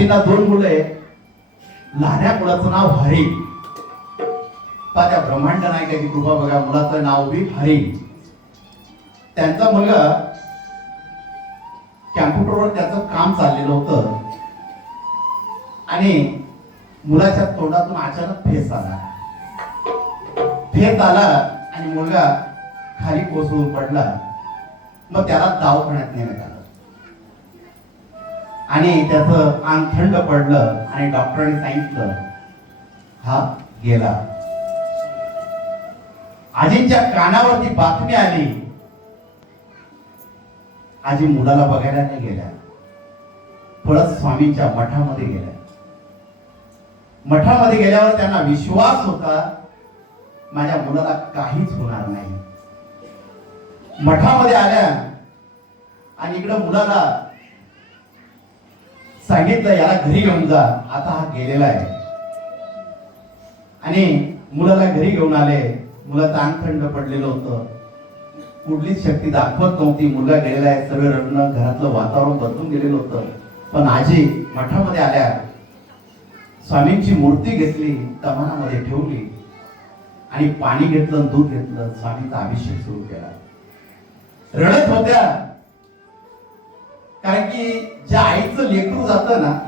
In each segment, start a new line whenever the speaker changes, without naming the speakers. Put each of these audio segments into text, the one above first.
तिला दोन मुलं आहेत. लहान्या मुलाचं नाव हरी त्या ब्रह्मांड नायकाची कृपा बघा मुलाचं नाव बी हरी त्यांचा मुलगा कॅम्प्युटरवर त्याचं काम चाललेलं होतं. आणि मुलाच्या तोंडातून अचानक फेस आला. फेस आला आणि मुलगा खाली कोसळून पडला. मग त्याला दवाखान्यात नेण्यात आला. आणि त्याचं अंग थंड पडलं आणि डॉक्टरांनी सांगितलं हा गेला. आजींच्या कानावरती बातमी आली. आजी मुलाला बघायला नाही गेल्या. परत स्वामींच्या मठामध्ये गेल्या. मठामध्ये गेल्यावर त्यांना विश्वास होता माझ्या मुलाला काहीच होणार नाही. मठामध्ये आल्या आणि इकडं मुलाला सांगितलं याला घरी घेऊन जा. आता हा गेलेला आहे. आणि मुलाला घरी घेऊन आले. मुलाचं अंग थंड पडलेलं होतं. कुठलीच शक्ती दाखवत नव्हती. मुलगा गेलेला आहे. सगळं रडणं घरातलं वातावरण बदलून गेलेलं होतं. पण आजी मठामध्ये आल्या. स्वामींची मूर्ती घेतली तमानामध्ये ठेवली. आणि पाणी घेतलं दूध घेतलं. स्वामींचा अभिषेक सुरू केला. रडत होत्या. लेकरू जात ना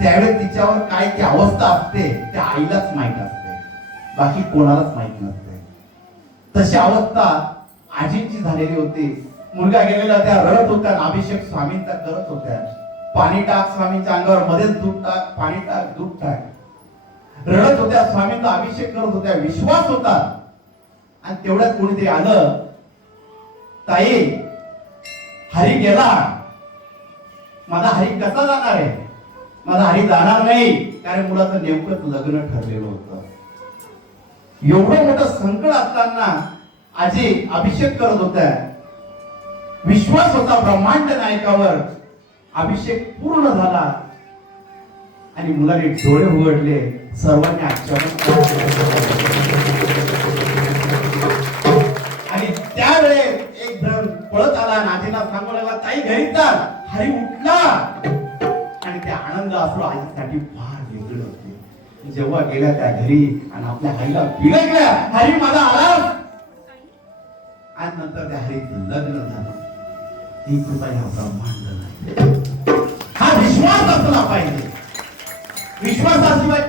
त्यावेळेस तिच्यावर काय ती अवस्था असते त्या आईलाच माहीत असते. बाकी कोणालाच माहीत नसते. तशी अवस्था आजींची झालेली होती. मुलगा गेलेला त्या रडत होत्या अभिषेक स्वामींचा करत होत्या. पाणी टाक स्वामींच्या अंगावर मध्येच दूध टाक पाणी टाक दूध टाक. रडत होत्या स्वामींचा अभिषेक करत होत्या विश्वास होता. आणि तेवढ्यात कोणीतरी आलं ताई हरी गेला. माझा हरी कसा जाणार आहे? माझा हरी जाणार नाही. कारण मुलाचं नेमकंच लग्न ठरलेलं होतं. एवढं मोठं संकट असताना आजी अभिषेक करत होत्या. विश्वास होता ब्रह्मांड नायकावर. अभिषेक पूर्ण झाला. आणि मुलाने डोळे उघडले. सर्वांनी आश्चर्य आणि त्यावेळेस एक जण पळत आला नातीला सांगू लागला ताई घरी चाल. हरी उठला आणि त्या आनंद असलो आईसाठी फार वेगळं होते. जेव्हा गेल्या त्या घरी आणि आपल्या आईला बिलगल्या हरी माझा आला आणि नंतर त्या हरीचं लग्न झालं. ही कृपा ह्या ब्रह्मांड नाही हा विश्वास असला पाहिजे. विश्वासाशिवाय